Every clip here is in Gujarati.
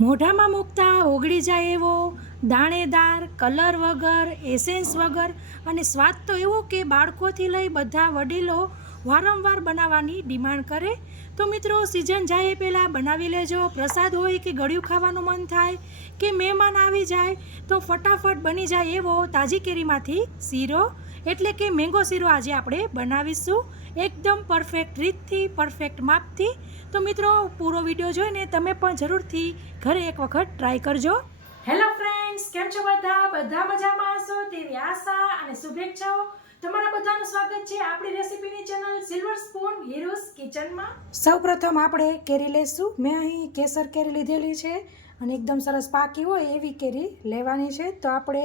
મોઢામાં મૂકતા ઓગળી જાય એવો, દાણેદાર, કલર વગર, એસેન્સ વગર અને સ્વાદ તો એવો કે બાળકોથી લઈ બધા વડીલો વારંવાર બનાવવાની ડિમાન્ડ કરે. તો મિત્રો, સિઝન જાય એ પહેલાં બનાવી લેજો. પ્રસાદ હોય કે ગળ્યું ખાવાનું મન થાય કે મહેમાન આવી જાય તો ફટાફટ બની જાય એવો તાજી કેરીમાંથી શીરો એટલે કે મેંગો શીરો આજે આપણે બનાવીશું, એકદમ પરફેક્ટ રીતથી, પરફેક્ટ માપથી. તો મિત્રો, પૂરો વિડીયો જોઈને તમે પણ જરૂરથી ઘરે એક વખત ટ્રાય કરજો. હેલો ફ્રેન્ડ્સ, કેમ છો બધા મજામાં હશો તેવી આશા અને શુભેચ્છાઓ. તમારા બધાનું સ્વાગત છે આપણી રેસીપીની ચેનલ સિલ્વર સ્પૂન હીરોઝ કિચનમાં. સૌપ્રથમ આપણે કેરી લઈશું. મેં અહીં કેસર કેરી લીધેલી છે અને એકદમ સરસ પાકી હોય એવી કેરી લેવાની છે. તો આપણે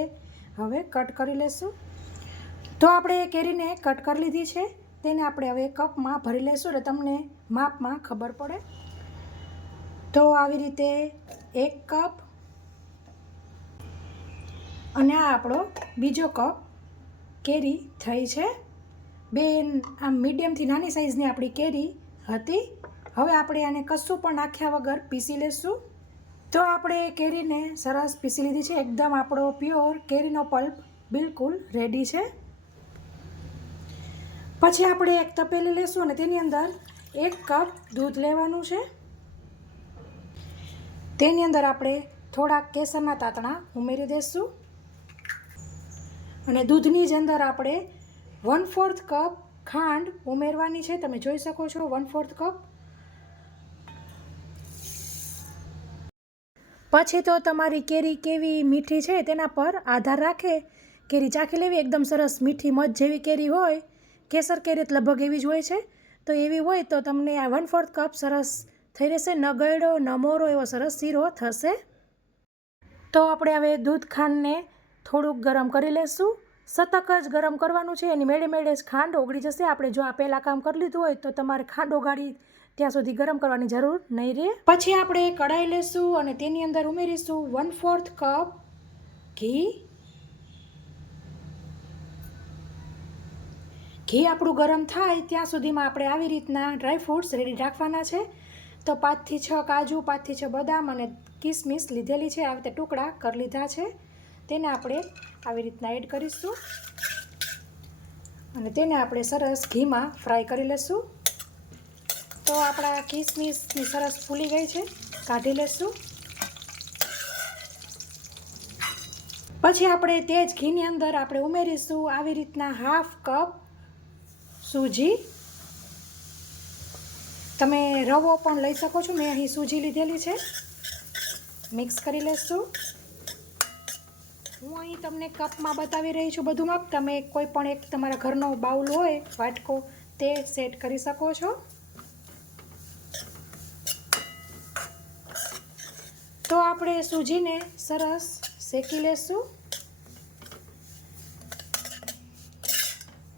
હવે કટ કરી લઈશું. તો આપણે કેરીને કટ કરી લીધી છે, તેને આપણે હવે કપમાં ભરી લઈશું એટલે તમને માપમાં ખબર પડે. તો આવી રીતે 1 કપ અને આ આપણો બીજો કપ કેરી થઈ છે. આમ મીડિયમથી નાની સાઈઝની આપણી કેરી હતી. હવે આપણે આને કશું પણ નાખ્યા વગર પીસી લઈશું. તો આપણે કેરીને સરસ પીસી લીધી છે. એકદમ આપણો પ્યોર કેરીનો પલ્પ બિલકુલ રેડી છે. પછી આપણે એક તપેલી લેશું અને તેની અંદર 1 કપ દૂધ લેવાનું છે. તેની અંદર આપણે થોડાક કેસરના તાતણા ઉમેરી દઈશું અને દૂધની જ અંદર આપણે 1/4 કપ ખાંડ ઉમેરવાની છે. તમે જોઈ શકો છો 1/4 કપ. પછી તો તમારી કેરી કેવી મીઠી છે તેના પર આધાર રાખે કેરી ચાખી લેવી. એકદમ સરસ મીઠી મધ જેવી કેરી હોય, કેસર કેરી લગભગ એવી જ હોય છે, તો એવી હોય તો તમને આ 1/4 કપ સરસ થઈ રહેશે. ન ગળ્યો ન મોરો એવો સરસ શીરો થશે. તો આપણે હવે દૂધ ખાંડને થોડુંક ગરમ કરી લઈશું. સતત જ ગરમ કરવાનું છે, એની મેળે મેળે જ ખાંડ ઓગળી જશે. આપણે જો આ પહેલાં કામ કરી લીધું હોય તો તમારે ખાંડ ઓગાળી ત્યાં સુધી ગરમ કરવાની જરૂર નહીં રહે. પછી આપણે કઢાઈ લઈશું અને તેની અંદર ઉમેરીશું 1/4 કપ ઘી. ઘી આપણું ગરમ થાય ત્યાં સુધીમાં આપણે આવી રીતના ડ્રાયફ્રૂટ્સ રેડી રાખવાના છે. તો 5 થી 6 કાજુ, 5 થી 6 બદામ અને કિસમિસ લીધેલી છે. આવી રીતે ટુકડા કરી લીધા છે. તેને આપણે આવી રીતના એડ કરીશું અને તેને આપણે સરસ ઘીમાં ફ્રાય કરી લઈશું. તો આપણા કિસમિસની સરસ ફૂલી ગઈ છે, કાઢી લઈશું. પછી આપણે તે જ ઘીની અંદર આપણે ઉમેરીશું આવી રીતના 1/2 કપ સૂજી. તમે રવો પણ લઈ શકો છો. મેં અહીં સૂજી લીધેલી છે. મિક્સ કરી લઈશું. હું અહીં તમને કપમાં બતાવી રહી છું બધું માપ. તમે કોઈ પણ એક તમારા ઘરનો બાઉલ હોય, વાટકો, તે સેટ કરી શકો છો. તો આપણે સૂજીને સરસ શેકી લેશું.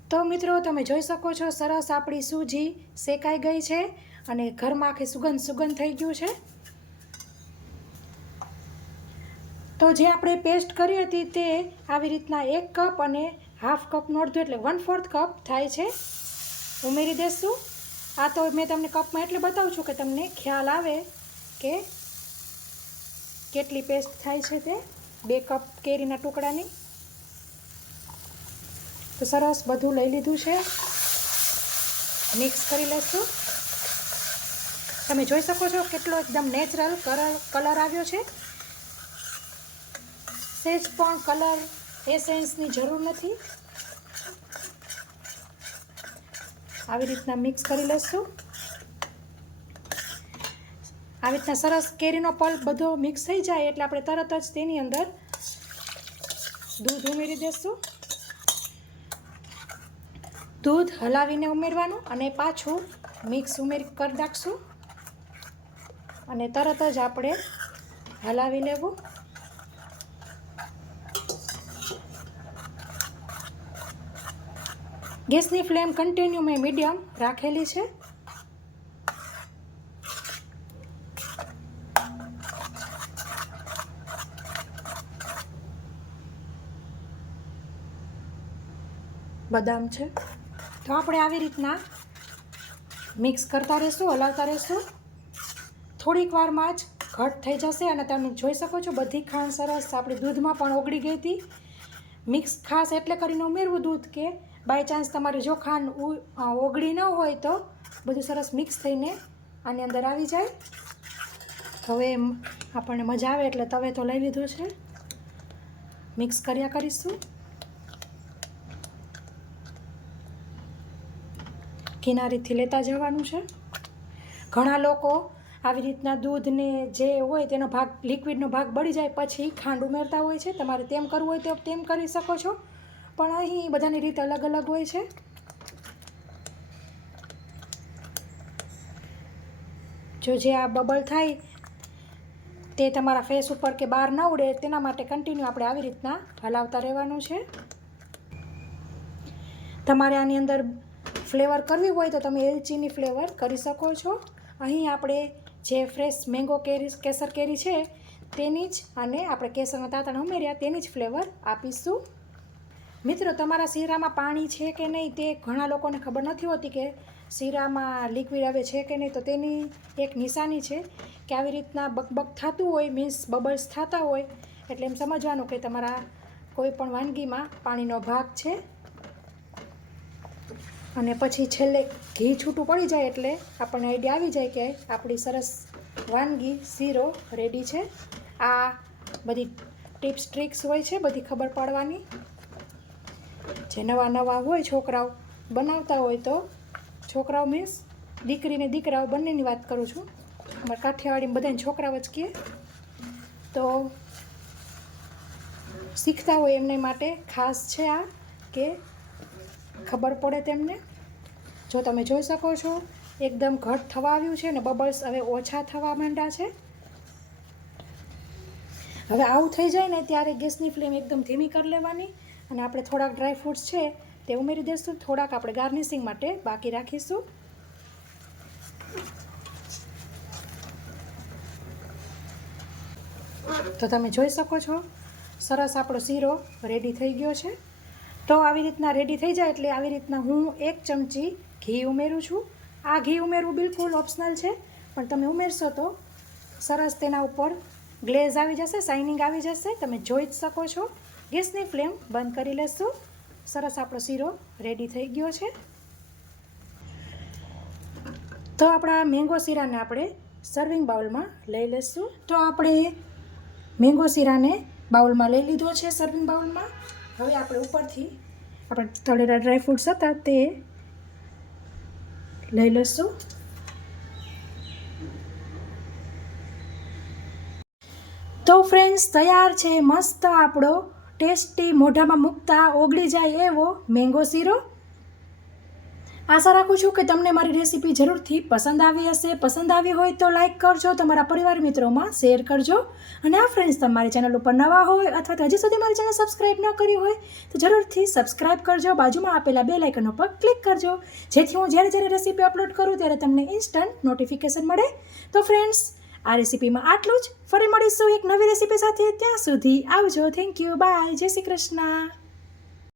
તો મિત્રો, તમે જોઈ શકો છો સરસ આપણી સૂજી શેકાઈ ગઈ છે અને ઘરમાં આખી સુગંધ થઈ ગયું છે. તો જે આપણે પેસ્ટ કરી હતી તે આવી રીતના 1 કપ અને 1/2 કપનું અડધું એટલે 1/4 કપ થાય છે, ઉમેરી દઈશું. આ તો મેં તમને કપમાં એટલે બતાવું છું કે તમને ખ્યાલ આવે કે કેટલી પેસ્ટ થાય છે તે 2 કપ કેરીના ટુકડાની. તો સરસ બધું લઈ લીધું છે, મિક્સ કરી લઈશું. તમે જોઈ શકો છો કેટલો એકદમ નેચરલ કલર આવ્યો છે. સેજ પણ કલર એસેન્સની જરૂર નથી. આવી રીતના મિક્સ કરી લઈશું. આવી રીતના સરસ કેરીનો પલ્પ બધો મિક્સ થઈ જાય એટલે આપણે તરત જ તેની અંદર દૂધ ઉમેરી દઈશું. દૂધ હલાવીને ઉમેરવાનું અને પાછું મિક્સ કરી નાખશું અને તરત જ આપણે હલાવી લેવું. ગેસની ફ્લેમ કન્ટિન્યુ મેં મીડિયમ રાખેલી છે. બદામ છે. તો આપણે આવી રીતના મિક્સ કરતા રહીશું, હલાવતા રહીશું. થોડીક વારમાં જ ઘટ થઈ જશે અને તમે જોઈ શકો છો બધી ખાંડ સરસ આપણી દૂધમાં પણ ઓગળી ગઈ હતી. મિક્સ ખાસ એટલે કરીને ઉમેરવું દૂધ કે બાય ચાન્સ તમારે જો ખાંડ ઓગળી ન હોય તો બધું સરસ મિક્સ થઈને આની અંદર આવી જાય. હવે આપણને મજા આવે એટલે તવે તો લઈ લીધો છે, મિક્સ કર્યા કરીશું. કિનારીથી લેતા જવાનું છે. ઘણા લોકો આવી રીતના દૂધને જે હોય તેનો ભાગ લિક્વિડનો ભાગ બળી જાય પછી ખાંડ ઉમેરતા હોય છે. તમારે તેમ કરવું હોય તો તેમ કરી શકો છો, પણ અહીં બધાની રીત અલગ અલગ હોય છે. જો જે આ બબલ થાય તે તમારા ફેસ ઉપર કે બહાર ન ઉડે તેના માટે કન્ટિન્યુ આપણે આવી રીતના હલાવતા રહેવાનું છે. તમારે આની અંદર ફ્લેવર કરવી હોય તો તમે એલચીની ફ્લેવર કરી શકો છો. અહીં આપણે જે ફ્રેશ મેંગો કેરી કેસર કેરી છે તેની જ અને આપણે કેસરના તાંતણા ઉમેર્યા તેની જ ફ્લેવર આપીશું. મિત્રો, તમારા શીરામાં પાણી છે કે નહીં તે ઘણા લોકોને ખબર નથી હોતી કે શીરામાં લિક્વિડ આવે છે કે નહીં, તો તેની એક નિશાની છે કે આવી રીતના બકબક થતું હોય, મીન્સ બબલ્સ થતા હોય એટલે એમ સમજવાનું કે તમારા કોઈ પણ વાનગીમાં પાણીનો ભાગ છે. અને પછી છેલ્લે ઘી છૂટું પડી જાય એટલે આપણને આઈડિયા આવી જાય કે આપણી સરસ વાનગી શીરો રેડી છે. આ બધી ટિપ્સ ટ્રિક્સ હોય છે બધી ખબર પાડવાની. જે નવા હોય છોકરાઓ બનાવતા હોય તો છોકરાઓ મીન્સ દીકરીને દીકરાઓ બંનેની વાત કરું છું, અમારા કાઠિયાવાડીમાં બધાને છોકરાઓ જ કહે, તો શીખતા હોય એમને માટે ખાસ છે આ કે ખબર પડે તેમને. જો તમે જોઈ શકો છો એકદમ ઘટ થવા આવ્યું છે અને બબલ્સ હવે ઓછા થવા માંડ્યા છે. હવે આવું થઈ જાય ને ત્યારે ગેસની ફ્લેમ એકદમ ધીમી કરી લેવાની અને આપણે થોડાક ડ્રાય ફ્રૂટ્સ છે તે ઉમેરી દઈશું. થોડાક આપણે ગાર્નિશિંગ માટે બાકી રાખીશું. તો તમે જોઈ શકો છો સરસ આપણો શીરો રેડી થઈ ગયો છે. તો આવી રીતના રેડી થઈ જાય એટલે આવી રીતના હું 1 ચમચી ઘી ઉમેરું છું. આ ઘી ઉમેરવું બિલકુલ ઓપ્શનલ છે, પણ તમે ઉમેરશો તો સરસ તેના ઉપર ગ્લેઝ આવી જશે, શાઇનિંગ આવી જશે. તમે જોઈ જ શકો છો. ગેસની ફ્લેમ બંધ કરી લેશું. સરસ આપણો શીરો રેડી થઈ ગયો છે. તો આપણા મેંગો શીરાને આપણે સર્વિંગ બાઉલમાં લઈ લઈશું. તો આપણે મેંગો શીરાને બાઉલમાં લઈ લીધો છે, સર્વિંગ બાઉલમાં. હવે આપણે ઉપરથી આપણે તળેલા ડ્રાયફ્રૂટ્સ હતા તે લઈ લઈશું. તો ફ્રેન્ડ્સ, તૈયાર છે મસ્ત આપણો ટેસ્ટી મોઢામાં મૂકતા ઓગળી જાય એવો મેંગો શીરો. આશા રાખું છું કે તમને મારી રેસીપી જરૂરથી પસંદ આવી હશે. પસંદ આવી હોય તો લાઇક કરજો, તમારા પરિવાર મિત્રોમાં શેર કરજો. અને આ ફ્રેન્ડ્સ તમારી ચેનલ ઉપર નવા હોય અથવા તો હજી સુધી મારી ચેનલ સબસ્ક્રાઈબ ન કરી હોય તો જરૂરથી સબસ્ક્રાઈબ કરજો. બાજુમાં આપેલા બેલ આઇકન ઉપર ક્લિક કરજો જેથી હું જ્યારે રેસીપી અપલોડ કરું ત્યારે તમને ઇન્સ્ટન્ટ નોટિફિકેશન મળે. તો ફ્રેન્ડ્સ, આ રેસીપીમાં આટલું જ. ફરી મળીશું એક નવી રેસીપી સાથે. ત્યાં સુધી આવજો. Thank you. બાય. જય શ્રી કૃષ્ણ.